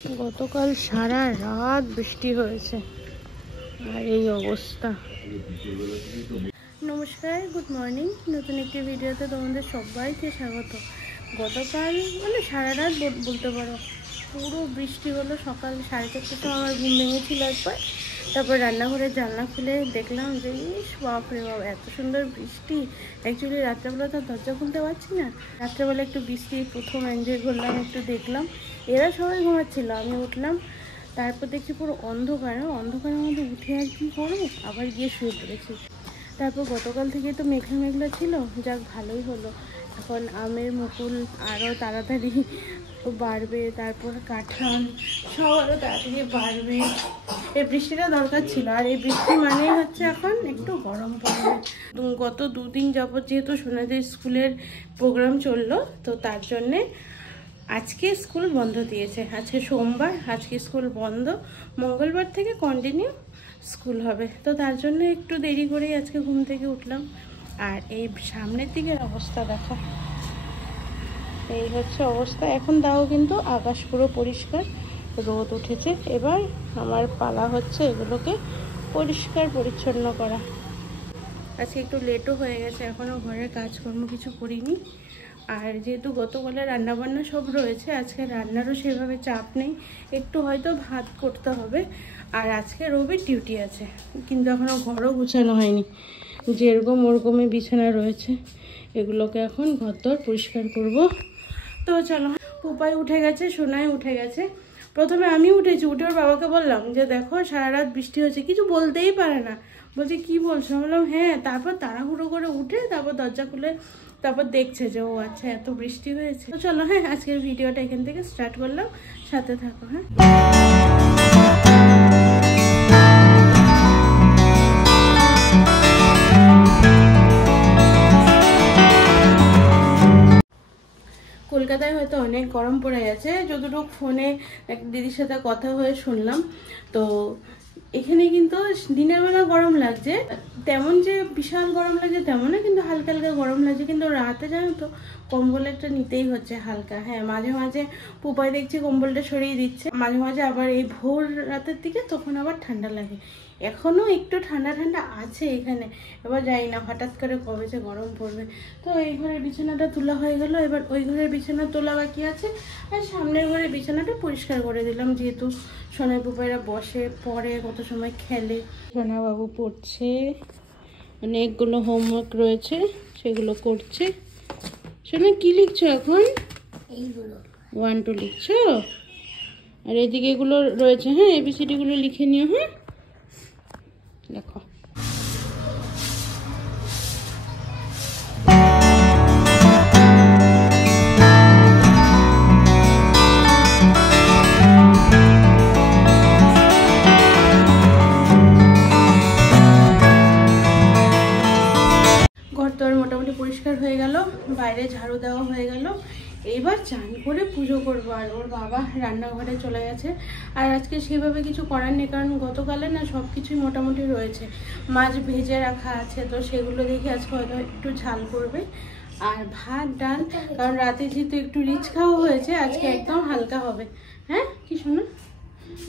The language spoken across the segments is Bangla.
গতকাল সারা রাত বৃষ্টি হয়েছে আর এই অবস্থা। নমস্কার, গুড মর্নিং। নতুন একটি ভিডিওতে তোমাদের সবাইকে স্বাগত। গতকাল মানে সারা রাত বলতে পারো, পুরো বৃষ্টি হলো। সকাল 4:30টার সময় আমার ঘুম ভেঙেছিল একবার। তারপর রান্নাঘরের জানলা খুলে দেখলাম যে ইস বাপরে বাপ, এত সুন্দর বৃষ্টি। অ্যাকচুয়ালি রাত্রেবেলা তো দরজা খুলতে পারছি না। রাত্রেবেলা একটু বৃষ্টি প্রথম এনজয় করলাম, একটু দেখলাম। এরা সবাই ঘুমাচ্ছিল, আমি উঠলাম। তারপর দেখছি পুরো অন্ধকারের মধ্যে উঠে আর কি করবো, আবার গিয়ে শুয়ে পড়েছি। তারপর গতকাল থেকে তো মেঘলা মেঘলা ছিল, যাক ভালোই হলো। এখন আমের মুকুল আরও তাড়াতাড়ি বাড়বে, তারপর কাঁঠাল সব আরও তাড়াতাড়ি বাড়বে। এই বৃষ্টিটা দরকার ছিল। আর এই বৃষ্টি মানেই হচ্ছে এখন একটু গরম পড়বে। গত 2 দিন যাবত যেহেতু সোনাদের স্কুলের প্রোগ্রাম চললো, তো তার জন্যে আজকে স্কুল বন্ধ দিয়েছে। আজকে সোমবার, আজকে স্কুল বন্ধ। মঙ্গলবার থেকে কন্টিনিউ স্কুল হবে। তো তার জন্য একটু দেরি করেই আজকে ঘুম থেকে উঠলাম। আর এই সামনের দিকের অবস্থা দেখো, এই হচ্ছে অবস্থা। এখন তাও কিন্তু আকাশ পুরো পরিষ্কার, রোদ উঠেছে। এবার আমার পালা হচ্ছে এগুলোকে পরিষ্কার পরিচ্ছন্ন করা। আজকে একটু লেটও হয়ে গেছে, এখনও ঘরের কাজকর্ম কিছু করিনি। আর যেহেতু গতকালে রান্নাবান্না সব রয়েছে, আজকে রান্নারও সেভাবে চাপ নেই। একটু হয়তো ভাত করতে হবে। আর আজকে রবির ডিউটি আছে, কিন্তু এখনও ঘরও গুছানো হয়নি। যেরকম ওরকমই বিছানা রয়েছে, এগুলোকে এখন ঘরদর পরিষ্কার করব। তো চলো, পুপাই উঠে গেছে, সোনাই উঠে গেছে। প্রথমে আমি উঠেছি, উঠে ওর বাবাকে বললাম যে দেখো সারা রাত বৃষ্টি হচ্ছে। কিছু বলতেই পারে না, বলছে কি বলছো? বললাম হ্যাঁ। তারপর তাড়াহুড়ো করে উঠে তারপর দরজা খুলে তারপর দেখছে যে ও আচ্ছা এত বৃষ্টি হয়েছে। তো চলো, হ্যাঁ আজকের ভিডিওটা এখান থেকে স্টার্ট করলাম, সাথে থাকো। হ্যাঁ, কলকাতায় হয়তো অনেক গরম পড়ে গেছে, যতটুকু ফোনে এক দিদির সাথে কথা হয়ে শুনলাম। তো এখানে কিন্তু দিনের বেলা গরম লাগছে, তেমন যে বিশাল গরম লাগছে তেমন না, কিন্তু হালকা হালকা গরম লাগছে। কিন্তু রাতে জানো তো কম্বল একটা নিতেই হচ্ছে হালকা। হ্যাঁ, মাঝে মাঝে পুপাই দেখছি কম্বলটা সরিয়ে দিচ্ছে, মাঝে মাঝে আবার এই ভোর রাতের দিকে তখন আবার ঠান্ডা লাগে। এখনও একটু ঠান্ডা ঠান্ডা আছে এখানে, এবার যাই না হঠাৎ করে কবে যে গরম পড়বে। তো এই ঘরের বিছানাটা তোলা হয়ে গেল, এবার ওই ঘরের বিছানা তোলা বাকি আছে। আর সামনের ঘরের বিছানাটা পরিষ্কার করে দিলাম, যেহেতু সোনাই পুপাইরা বসে পড়ে, কত সময় খেলে। সোনা বাবু পড়ছে, অনেকগুলো হোমওয়ার্ক রয়েছে, সেগুলো করছে। সোনা কি লিখছো এখন? এইগুলো 1 2 লিখছো। আর এদিকে এগুলো রয়েছে, হ্যাঁ ABCD গুলো লিখে নিও। হ্যাঁ দেখো, ঘর তো মোটামুটি পরিষ্কার হয়ে গেল, বাইরে ঝাড়ু দেওয়া হয়ে গেল। এইবার চান করে পুজো করবো। আর ওর বাবা রান্নাঘরে চলে গেছে। আর আজকে সেভাবে কিছু করার নেই, কারণ গতকালে না সব কিছুই মোটামুটি রয়েছে। মাছ ভেজে রাখা আছে, তো সেগুলো দেখে আজকে হয়তো একটু ঝাল করবে। আর ভাত ডাল, কারণ রাতে যেহেতু একটু রিচ খাওয়া হয়েছে, আজকে একদম হালকা হবে। হ্যাঁ কি শোনো,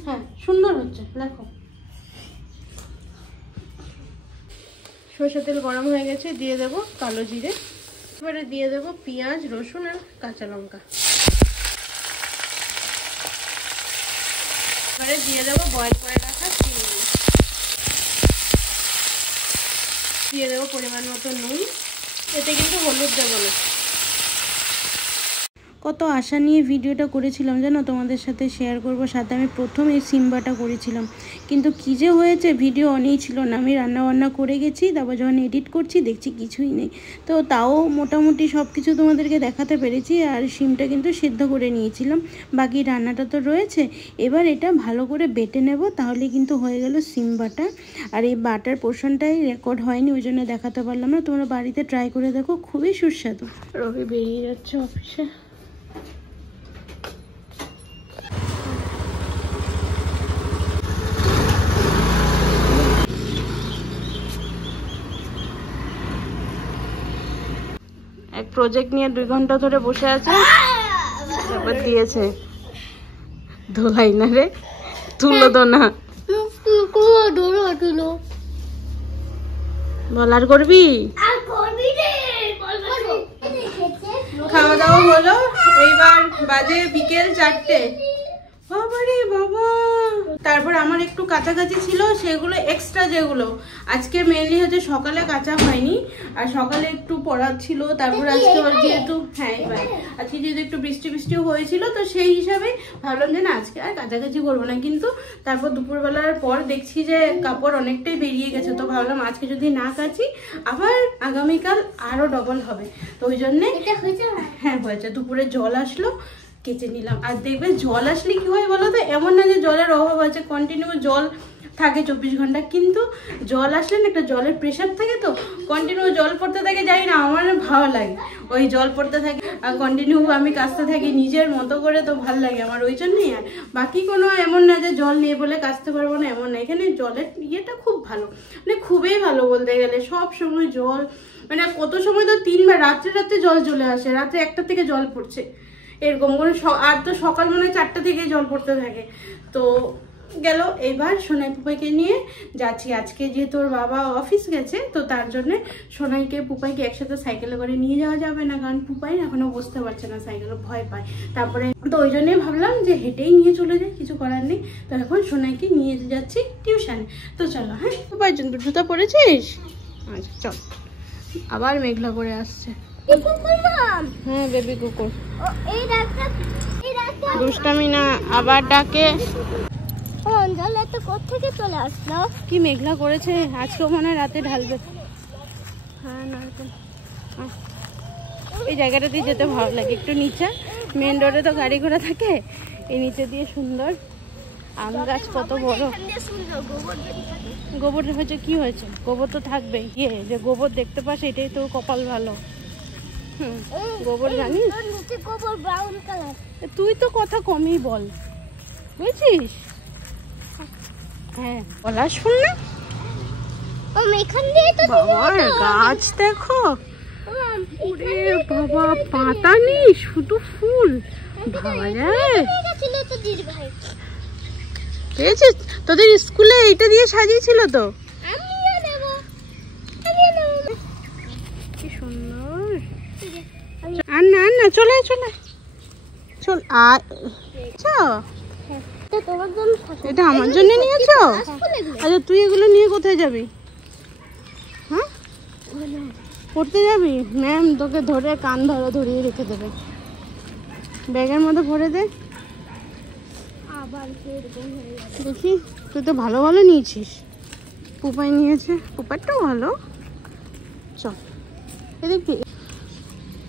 হ্যাঁ সুন্দর হচ্ছে দেখো। সরষের তেল গরম হয়ে গেছে, দিয়ে দেবো কালো জিরে, এবারে দিয়ে দেবো পেঁয়াজ রসুন আর কাঁচা লঙ্কা। এবারে দিয়ে দেবো বয়েল করে রাখা চিংড়ি, দিয়ে দেবো পরিমাণ মতো নুন। এতে কিন্তু হলুদ দেবো না। কত আশা নিয়ে ভিডিওটা করেছিলাম জানো, তোমাদের সাথে শেয়ার করব। সাথে আমি প্রথম এই সিম্বাটা করেছিলাম, কিন্তু কী যে হয়েছে ভিডিও অনেই ছিল না। আমি রান্নাবান্না করে গেছি, তারপর যখন এডিট করছি দেখছি কিছুই নেই। তো তাও মোটামুটি সব কিছু তোমাদেরকে দেখাতে পেরেছি। আর সিমটা কিন্তু সিদ্ধ করে নিয়েছিলাম, বাকি রান্নাটা তো রয়েছে। এবার এটা ভালো করে বেটে নেব, তাহলে কিন্তু হয়ে গেল সিম্বাটা। আর এই বাটার পোর্শনটাই রেকর্ড হয়নি, ওই জন্য দেখাতে পারলাম না। তোমরা বাড়িতে ট্রাই করে দেখো, খুবই সুস্বাদু। রবি বেরিয়ে যাচ্ছে অফিসে। এক প্রজেক্ট নিয়ে 2 ঘন্টা ধরে বসে আছে, তারপর দিয়েছে। ধোলাই না রে, তুলো তো না। বলার করবি? খাওয়া দাওয়া হলো, এইবার বাজে বিকেল 4টে। বাবারে বাবা, তারপর আমার একটু কাছাকাছি ছিল, সেগুলো এক্সট্রা, যেগুলো আজকে মেনলি হচ্ছে সকালে কাঁচা হয়নি, আর সকালে একটু পড়া ছিল। তারপর আজকে যেহেতু আজকে যেহেতু একটু বৃষ্টি বৃষ্টিও হয়েছিল, তো সেই হিসাবে ভাবলাম যে না আজকে আর কাছাকাছি করবো না। কিন্তু তারপর দুপুরবেলার পর দেখছি যে কাপড় অনেকটাই বেরিয়ে গেছে, তো ভাবলাম আজকে যদি না কাচি আবার আগামীকাল আরো ডবল হবে। তো ওই জন্যে হ্যাঁ হয়েছে, দুপুরে জল আসলো, কেচে নিলাম। আর দেখবে জল আসলে কি হয় বলো তো, এমন না যে জলের অভাব আছে, কন্টিনিউ জল থাকে 24 ঘন্টা, কিন্তু জল আসলে না একটা জলের প্রেশার থাকে, তো কন্টিনিউ জল পড়তে থাকে, জানি না আমার ভালো লাগে ওই জল পড়তে থাকে, আর কন্টিনিউ আমি কাচতে থাকি নিজের মতো করে, তো ভালো লাগে আমার ওই জন্যই। আর বাকি কোনো এমন না যে জল নেই বলে কাচতে পারবো না, এমন না। এখানে জলের ইয়েটা খুব ভালো, মানে খুবই ভালো বলতে গেলে। সব সময় জল, মানে কত সময় তো 3বার রাত্রে রাত্রে জল চলে আসে, রাত্রে 1টা থেকে জল পড়ছে এরকম করে। আর তো সকাল মনে হয় 4টা থেকে জল পড়তে থাকে। তো গেল, এইবার সোনাই পুপাইকে নিয়ে যাচ্ছি। আজকে যেহেতু ওর বাবা অফিস গেছে, তো তার জন্য সোনাইকে পুপাইকে একসাথে সাইকেলে করে নিয়ে যাওয়া যাবে না, কারণ পুপাই এখনো বসতে পারছে না, সাইকেলে ভয় পায়। তারপরে তো ওই জন্যই ভাবলাম যে হেঁটেই নিয়ে চলে যাই, কিছু করার নেই। তো এখন সোনাইকে নিয়ে যাচ্ছি টিউশনে। তো চলো, হ্যাঁ পুপাই জন্য জুতা পরেছিস? আচ্ছা চল, আবার মেঘলা করে আসছে। হ্যাঁ বেবি কুকুর, দুষ্টামি না, আবার ডাকে। চলে আসলো, কি মেঘলা করেছে, আজকেও মনে হয় রাতে ঢালবে। হ্যাঁ না, এই জায়গাটা দিয়ে যেতে ভালো লাগে, একটু নিচে, মেন রোডে তো গাড়ি ঘোড়া থাকে, এই নিচে দিয়ে সুন্দর। আম গাছ কত বড়, গোবর হয়েছে, কি হয়েছে, গোবর তো থাকবে। ইয়ে যে গোবর দেখতে পাস, এটাই তোর কপাল ভালো। গোবর জানিস, তুই তো কথা কমই বল, বুঝছিস? হ্যাঁ বলা শুন না, বাবার গাছ দেখো, ওরে বাবা, পাতা নেই, শুধু ফুল। পেয়েছিস? তোদের স্কুলে এইটা দিয়ে সাজিয়েছিল তো, কি সুন্দর। আর না আর না, চলে চলে চল। এটা আমার জন্য নিয়েছো? আচ্ছা তুই এগুলো নিয়ে কোথায় যাবি? হ্যাঁ পড়তে যাবি? ম্যাম তোকে ধরে কান ধরিয়ে রেখে দেবে, ব্যাগের মধ্যে ভরে দে। দেখি, তুই তো ভালো ভালো নিয়েছিস। পুপাই নিয়েছে, পুপারটাও ভালো। চল এদিকে,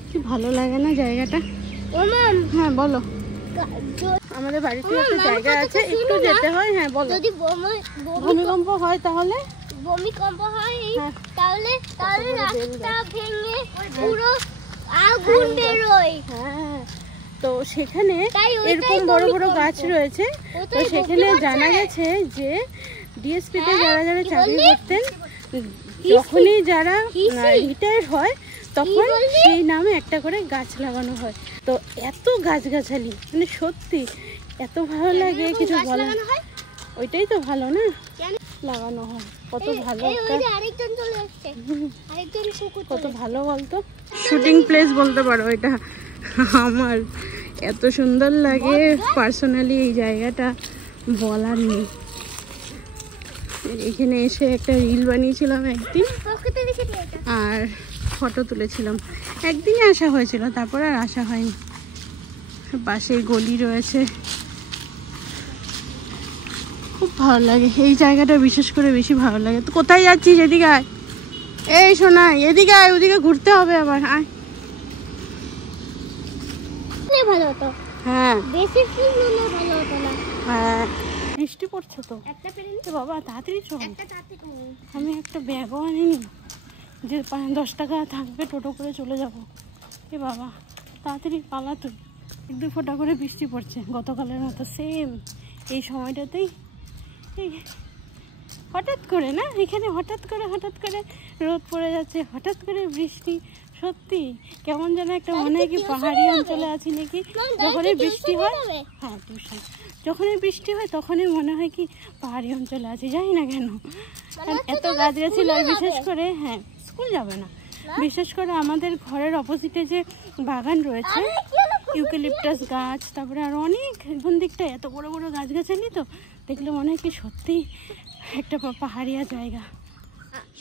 কি ভালো লাগে না জায়গাটা? হ্যাঁ বলো, আমাদের বাড়িতে একটা জায়গা আছে, একটু যেতে হয়। হ্যাঁ বলো, যদি ভূমিকম্প হয় তাহলে রাস্তা ভেঙে পুরো আগুন বেরোয়। হ্যাঁ, তো সেখানে এরকম বড় বড় গাছ রয়েছে। তো সেখানে জানা গেছে যে ডিএসপিতে যারা যারা চাকরি করতেন, যখনই যারা রিটায়ার হয় তখন সেই নামে একটা করে গাছ লাগানো হয়। তো এত গাছগাছালি, মানে সত্যি এত ভালো লাগে, কিছু বলা। ওইটাই তো ভালো না, লাগানো হয়, কত ভালো, কত ভালো বলতো। শুটিং প্লেস বলতে পারো এটা আমার, এত সুন্দর লাগে পার্সোনালি এই জায়গাটা, বলার নেই। এখানে এসে একটা রিল বানিয়েছিলাম একদিন, আর ফটো তুলেছিলাম। একদিনই আসা হয়েছিল, তারপর আর আসা হয়নি। পাশে গলি রয়েছে, খুব ভালো লাগে এই জায়গাটা, বিশেষ করে বেশি ভালো লাগে। তো কোথায় যাচ্ছিস? এদিকে আয়, এই শোনা, এদিকে আয়, ওদিকে ঘুরতে হবে আবার। আয়, ভালো হতো। হ্যাঁ বেশি ফুল নিলে ভালো হতো না। হ্যাঁ বৃষ্টি পড়ছে তো, বাবা তাড়াতাড়ি চল। আমি একটা ব্যাগও আনিনি যে 10 টাকা থাকবে, টোটো করে চলে যাব। এ বাবা তাড়াতাড়ি পালা তুই, 1-2 ফোঁটা করে বৃষ্টি পড়ছে, গতকালের মতো সেম এই সময়টাতেই। হঠাৎ করে না, এখানে হঠাৎ করে রোদ পড়ে যাচ্ছে, হঠাৎ করে বৃষ্টি, সত্যি কেমন যেন একটা মনে হয় কি পাহাড়ি অঞ্চলে আছি নাকি। যখনই বৃষ্টি হয়, হ্যাঁ টিউশন, যখনই বৃষ্টি হয় তখনই মনে হয় কি পাহাড়ি অঞ্চলে আছি, জানি না কেন। এত গাছগাছালি আর বিশেষ করে, হ্যাঁ স্কুল যাবে না, বিশেষ করে আমাদের ঘরের অপোজিটে যে বাগান রয়েছে, ইউক্যালিপটাস গাছ, তারপরে আরো অনেক কোন দিকটা এত বড় বড় গাছগাছালি, তো দেখলে মনে হয় কি সত্যি একটা পাহাড়িয়া জায়গা।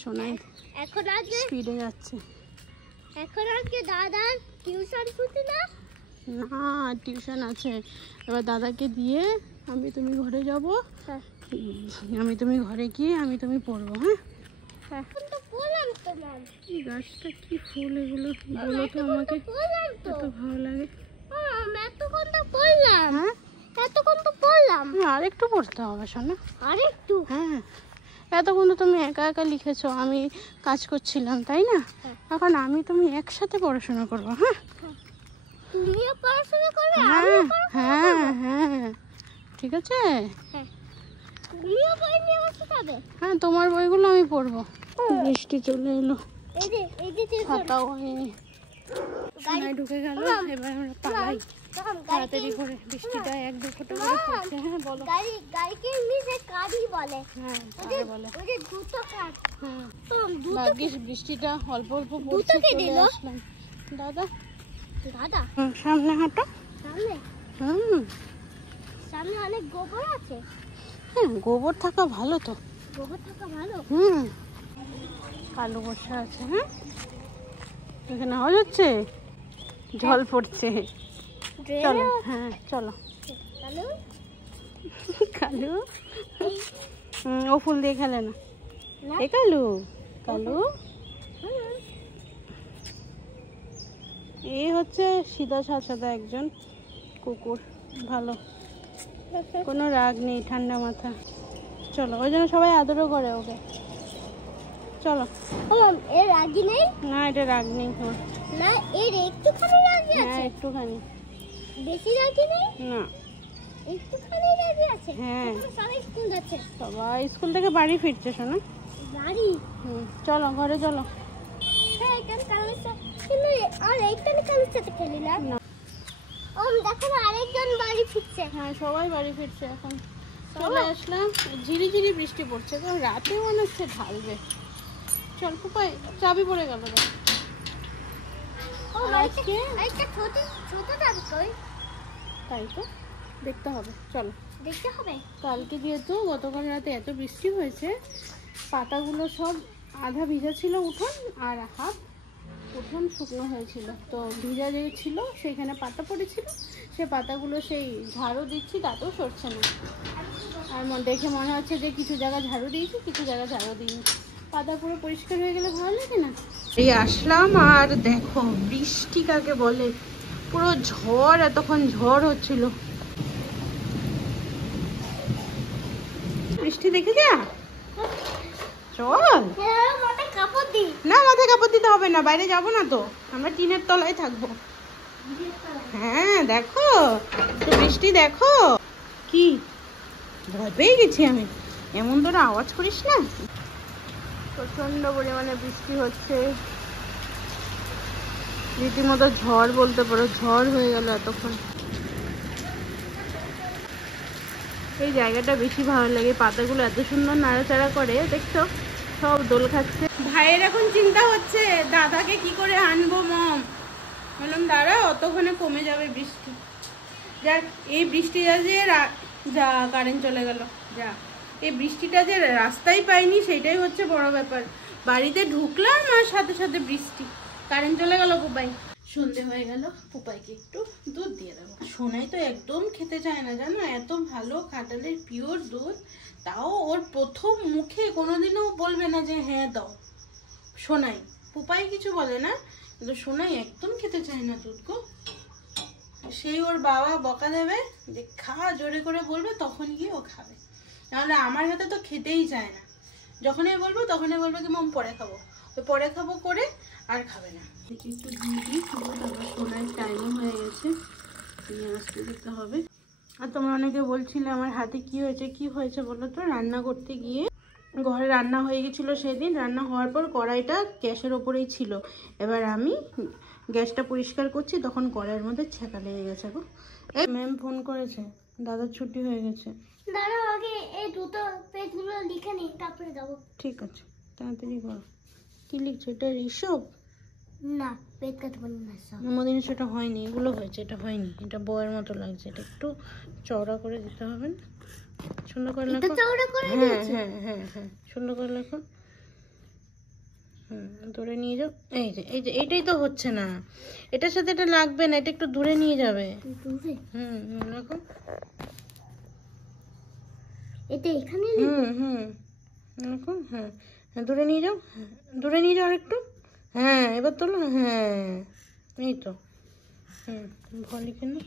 শোনাই এখন আজকে স্পিডে যাচ্ছে। এখন আজকে দাদার টিউশন ছুটি না? না, টিউশন আছে। এবার দাদাকে দিয়ে তুমি ঘরে যাব, তুমি ঘরে গিয়ে তুমি পড়বো। হ্যাঁ এই গাছটা কি ফুল, এগুলো বলো তো আমাকে, এত ভালো লাগে। আর একটু পড়তে হবে শোনা, আরেকটু। হ্যাঁ এতক্ষণ তো তুমি একা একা লিখেছো, আমি কাজ করছিলাম তাই না? এখন তুমি একসাথে পড়াশোনা করবো। হ্যাঁ তুমিও পড়াশোনা করবে? হ্যাঁ হ্যাঁ হ্যাঁ ঠিক আছে। তুমিও বই নিয়ে বসে যাবে? হ্যাঁ তোমার বইগুলো আমি পড়বো। বৃষ্টি চলে এলো, ছাতাও হয়নি, গাড়ি ঢুকে গেল। এবার আমরা পালাই তাড়াতাড়ি করে, বৃষ্টিটা এক দু ফোঁটা করে পড়ছে। হ্যাঁ বলো। গাড়িকে ইংলিশে কারি বলে। হ্যাঁ কারি বলে। ওই যে দুটো কার। হ্যাঁ ভাগ্যিস বৃষ্টিটা অল্প অল্প পড়ছে, চলে আসলাম। দাদা দাদা সামনে হাঁটো। সামনে? সামনে অনেক গোবর আছে। হ্যাঁ গোবর থাকা ভালো তো, গোবর থাকা ভালো। কালো বর্ষা আছে। হ্যাঁ এখানে আওয়াজ হচ্ছে, জল পড়ছে। চলো হ্যাঁ চলো। কালু কালু ও ফুল দিয়ে খেলে না, এ কালু কালু। এই হচ্ছে সিধা সাদা একজন কুকুর, ভালো, কোনো রাগ নেই, ঠান্ডা মাথা। চলো, ওই জন্য সবাই আদরও করে ওকে। চলো। এর রাগি নেই? না এটা রাগ নেই ওর। না এর একটুখানি রাগি আছে। হ্যাঁ একটুখানি, বেশি রাগি নেই। না একটুখানি রাগি আছে। হ্যাঁ সবাই স্কুল যাচ্ছে, সবাই স্কুল থেকে বাড়ি ফিরছে শোনা। বাড়ি? চলো ঘরে চলো। হ্যাঁ এখানে কালুর সাথে, কিন্তু আর এইখানে কালুর সাথে খেলিলাম না। দেখো না আরেকজন বাড়ি ফিরছে। হ্যাঁ সবাই বাড়ি ফিরছে এখন। চলে আসলাম, ঝিরিঝিরি বৃষ্টি পড়ছে, তো রাতে মনে হচ্ছে ঢালবে। চল পুপাই, চাবি পড়ে গেল। তাই তো দেখতে হবে, চলো দেখতে হবে। কালকে যেহেতু গতকাল রাতে এত বৃষ্টি হয়েছে, পাতাগুলো সব আধা ভিজা ছিল উঠোন, আর হাফ উঠোন শুকনো হয়েছিল, তো ভিজা যে ছিল সেইখানে পাতা পড়েছিল, সে পাতাগুলো সেই ঝাড়ু দিচ্ছি তাতেও সরছে না। আর দেখে মনে হচ্ছে যে কিছু জায়গা ঝাড়ু দিয়েছি, কিছু জায়গা ঝাড়ু দিইনি। পাতা পুরো পরিষ্কার হয়ে গেলে ভালো লাগে না? এই আসলাম আর দেখো বৃষ্টি কাকে বলে, পুরো ঝড়, এতক্ষণ ঝড় হচ্ছিল। বৃষ্টি দেখে যা, চল। না মাথায় কাপড় দিতে হবে না, বাইরে যাবো না তো, আমরা টিনের তলায় থাকবো। হ্যাঁ দেখো তো বৃষ্টি, দেখো কি ভয় পেয়ে গেছি আমি। এমন তোরা আওয়াজ করিস না। প্রচন্ড পরিমাণে বৃষ্টি হচ্ছে, রীতিমতো ঝড় বলতে পারো, ঝড় হয়ে গেল এতক্ষণ। এই জায়গাটা বেশি ভালো লাগে, পাতাগুলো এত সুন্দর নাড়াচাড়া করে, দেখছো সব দোল খাচ্ছে। ভাইয়ের এখন চিন্তা হচ্ছে দাদাকে কি করে আনবো। মম বললাম দাঁড়া, অতক্ষণে কমে যাবে বৃষ্টি। যাক এই বৃষ্টি যা কারেন্ট চলে গেল। যা এই বৃষ্টিটা যে রাস্তায় পাইনি সেটাই হচ্ছে বড় ব্যাপার। বাড়িতে ঢুকলাম আর সাথে সাথে বৃষ্টি, কারেন্ট চলে গেল। পুপাই সন্ধে হয়ে গেল, পুপাইকে একটু দুধ দিয়ে দেবো। সোনাই তো একদম খেতে চায় না জানো, এত ভালো খাটালের পিওর দুধ, তাও ওর প্রথম মুখে কোনোদিনও বলবে না যে হ্যাঁ দাও। সোনাই, পুপাই কিছু বলে না, কিন্তু সোনাই একদম খেতে চায় না দুধ গো। সেই ওর বাবা বকা দেবে যে খা, জোরে করে বলবে, তখন গিয়ে ও খাবে, নাহলে আমার হাতে তো খেতেই চায় না। যখনই বলবো তখনই বলবে কি মম পরে খাবো, ওই পরে খাবো করে আর খাবে না। একটু দিয়ে দিই, সোনার টাইমও হয়ে গেছে, নিয়ে আসতে দিতে হবে। আর তোমরা অনেকে বলছিলে আমার হাতে কি হয়েছে বলো তো, রান্না করতে গিয়ে ঘরে রান্না হয়ে গেছিলো সেদিন। রান্না হওয়ার পর কড়াইটা গ্যাসের ওপরেই ছিল। এবার আমি গ্যাসটা পরিষ্কার করছি, তখন কড়াইয়ের মধ্যে ছ্যাঁকা লেগে গেছে গো। এই ম্যাম ফোন করেছে, দাদার ছুটি হয়ে গেছে। দাঁড়াও, আগে এই দুটো পেজগুলো লিখে নিই, তারপরে যাবো। ঠিক আছে, তাড়াতাড়ি করো। কি লিখছো? এটা ঋষভ? না, পেজ কাটতে পারি না সব। মদিনা সেটা হয়নি, এগুলো হয়েছে, এটা হয়নি। এটা বয়ের মতো লাগছে, এটা একটু চওড়া করে দিতে হবে না? সুন্দর করে লেখো। চওড়া করে হ্যাঁ দিয়েছি। হ্যাঁ হ্যাঁ হ্যাঁ, সুন্দর করে লেখো। দূরে নিয়ে যাও। এই যে এইটাই তো হচ্ছে না, এটার সাথে এটা লাগবে না, এটা একটু দূরে নিয়ে যাবে। দূরে? লেখো। এটা এখানে লেখো। হ্যাঁ হ্যাঁ, দূরে নিয়ে যাও। দূরে নিয়ে যাও আরেকটু। হ্যাঁ, এবার তোলো। হ্যাঁ, এই তো। ভ লিখে না।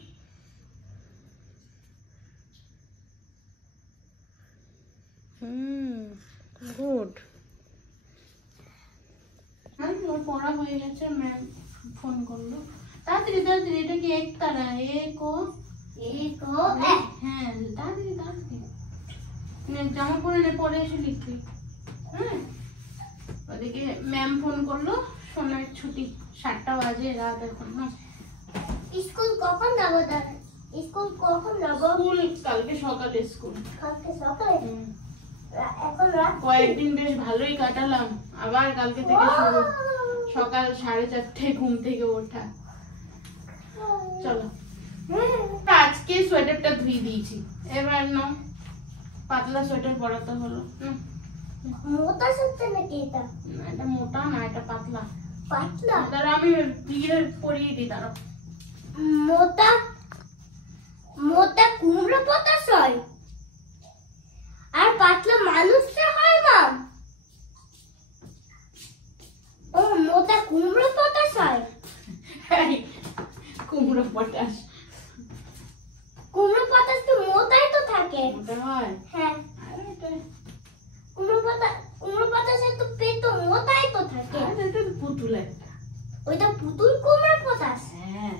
গুড। ওর পড়া হয়ে গেছে, ম্যাম ফোন করলো। তাড়াতাড়ি তাড়াতাড়ি, এটা কি এক তারা? হ্যাঁ, তাড়াতাড়ি তাড়াতাড়ি জামা পরে নে, পরে এসে লিখবি। হ্যাঁ, ওদিকে ম্যাম ফোন করলো, সোনার ছুটি, 7টা বাজে, রাত এখন। স্কুল কখন যাবো? স্কুল কখন যাবো? স্কুল কালকে সকালে স্কুল। কালকে সকালে? এখন রাত। কয়েকদিন বেশ ভালোই কাটালাম, আবার কালকে থেকে শুরু। সকাল 4:30টায় ঘুম থেকে ওঠা। চলো, আজকে সোয়েটারটা ধুই দিয়েছি, এবার না পাতলা সোয়েটার পরাতে হলো। মোটা সত্যি নাকি এটা? না, এটা মোটা না, এটা পাতলা। পাতলা? দাঁড়া, আমি দিয়ে পরিয়ে দিই, দাঁড়াও। মোটা মোটা কুমড়ো পটাশ হয়, আর পাতলা মানুষটা হয় মাম। ও, মোটা কুমড়ো পটাশ হয়। কুমড়ো পটাশ? কুমড়ো পটাশ তো মোটাই তো থাকে। মোটা হয়? হ্যাঁ, কুমড়ো পটাশের তো পেট তো মোটাই তো থাকে। এটা তো পুতুল একটা। ওইটা পুতুল কুমড়ো পটাশ। হ্যাঁ।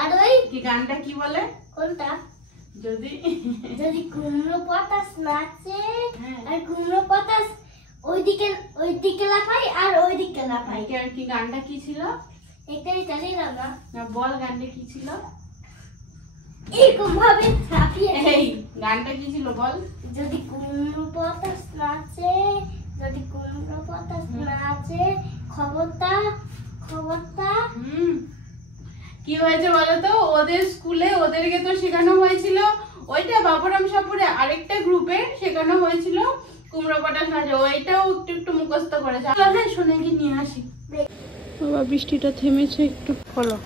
আর ওই কি গানটা কি বলে? কোনটা? যদি যদি কুমড়ো পটাশ নাচে, হ্যাঁ। আর কুমড়ো পটাশ ওইদিকে লাফাই আর ওইদিকে লাফাই। আর কি গানটা কি ছিল? এটাই জানি না। না, বল গানটা কি ছিল? এরকম ভাবে লাফিয়ে। এই গানটা কি ছিল বল? যদি কুমড়ো পটাশ নাচে, যদি কুমড়ো পটাশ নাচে, খবরটা। কি হয়েছে বলো তো? ওদের স্কুলে ওদেরকে তো শেখানো হয়েছিল, ওইটা বাবুরাম সাপুরে আরেকটা গ্রুপে শেখানো হয়েছিল কুমড়ো পটাশ নাচে, ওইটাও একটু একটু মুখস্থ করেছে। হ্যাঁ, শুনে কি নিয়ে আসি। বাবা, বৃষ্টিটা থেমেছে একটু। হলো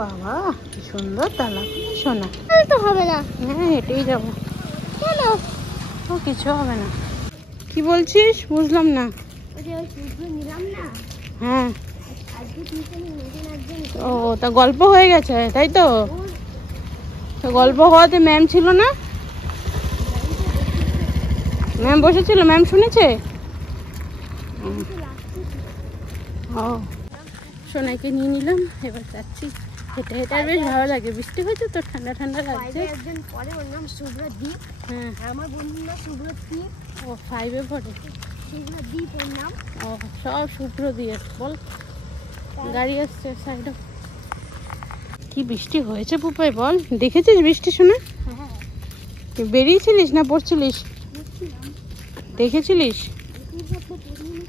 বাবা, কি সুন্দর তালা। শোনা তো হবে না। হ্যাঁ, হেঁটেই যাবো। কেন? ও, কিছু হবে না। কি বলছিস? বুঝলাম না। নিলাম না। হ্যাঁ। আজকে টিউশনে নতুন একজন। ও, তা গল্প হয়ে গেছে তাই তো? তো গল্প হওয়াতে ম্যাম ছিল না? ম্যাম বসেছিল, ম্যাম শুনেছে? ও, সোনাইকে নিয়ে নিলাম, এবার যাচ্ছি হেঁটে হেঁটে। আর বেশ ভালো লাগে, বৃষ্টি হয়েছে তো, ঠান্ডা ঠান্ডা লাগছে। একজন পরে, ওর নাম শুভ্রদীপ। হ্যাঁ, আমার বন্ধুর নাম শুভ্রদীপ। ও 5-এ পড়ে। শুভ্রদীপ ওর নাম। ও, সব শুভ্র দিয়ে বল। গাড়ি আসছে সাইডে। কি বৃষ্টি হয়েছে পুপাই, বল। দেখেছিস বৃষ্টি? শোনা হ্যাঁ, বেরিয়েছিলিস না পড়ছিলিস? দেখেছিলিস?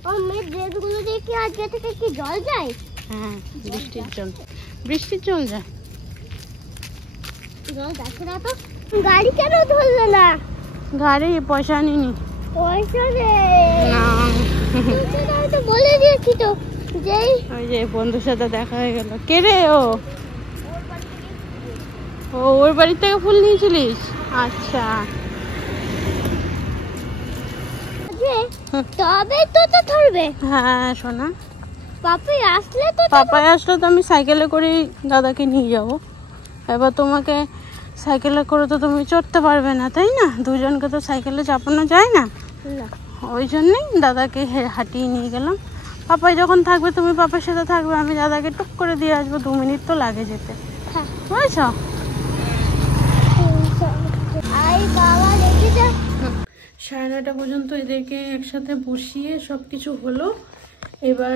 ও মেয়ের ড্রেসগুলো দিয়ে কি আজকে থেকে কি জল যায়? হ্যাঁ, বৃষ্টির জল যায়। জল যাচ্ছে না তো। গাড়ি কেন ধরলো না? গাড়ি পয়সা আনিনি। পয়সা রে না, আমি তো বলে দিয়েছি তো, যেই ওই যে বন্ধুর সাথে দেখা হয়ে গেল। কে রে ও? ও, ওর বাড়ি থেকে ফুল নিয়েছিলিস? আচ্ছা। তবে তো ধরবে। হ্যাঁ সোনা, পাপাই আসলে তো। পাপাই আসলে তো আমি সাইকেলে করে দাদাকে নিয়ে যাব। এবার তোমাকে সাইকেলে করে তো তুমি চড়তে পারবে না, তাই না? দুজনকে তো সাইকেলে চাপানো যায় না, ওই জন্যই দাদাকে হাঁটিয়ে নিয়ে গেলাম। পাপাই যখন থাকবে, তুমি পাপার সাথে থাকবে, আমি দাদাকে টুক করে দিয়ে আসবো। 2 মিনিট তো লাগে যেতে, বুঝেছ? আই বাবা দেখি যা। 9:30 পর্যন্ত এদেরকে একসাথে বসিয়ে সব কিছু হলো। এবার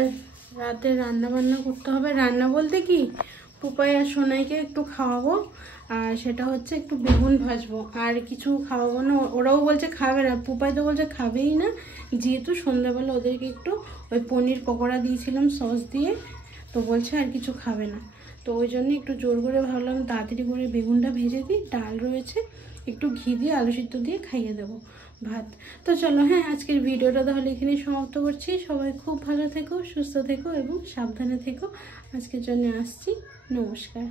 রাতে রান্না বান্না করতে হবে। রান্না বলতে কি, পুপাই আর সোনাইকে একটু খাওয়াবো, আর সেটা হচ্ছে একটু বেগুন ভাজবো, আর কিছু খাওয়াবো না। ওরাও বলছে খাবে না, পুপাই তো বলছে খাবেই না, যেহেতু সন্ধ্যাবেলা ওদেরকে একটু ওই পনির পকোড়া দিয়েছিলাম সস দিয়ে, তো বলছে আর কিছু খাবে না। তো ওই জন্য একটু জোর করে ভাবলাম তাড়াতাড়ি করে বেগুনটা ভেজে দিই, ডাল রয়েছে, একটু ঘি দিয়ে আলু সিদ্ধ দিয়ে খাইয়ে দেবো ভাত। তো চলো, হ্যাঁ, আজকের ভিডিওটা তাহলে এখানেই সমাপ্ত করছি। সবাই খুব ভালো থেকো, সুস্থ থেকো এবং সাবধানে থেকো। আজকের জন্য আসছি, নমস্কার।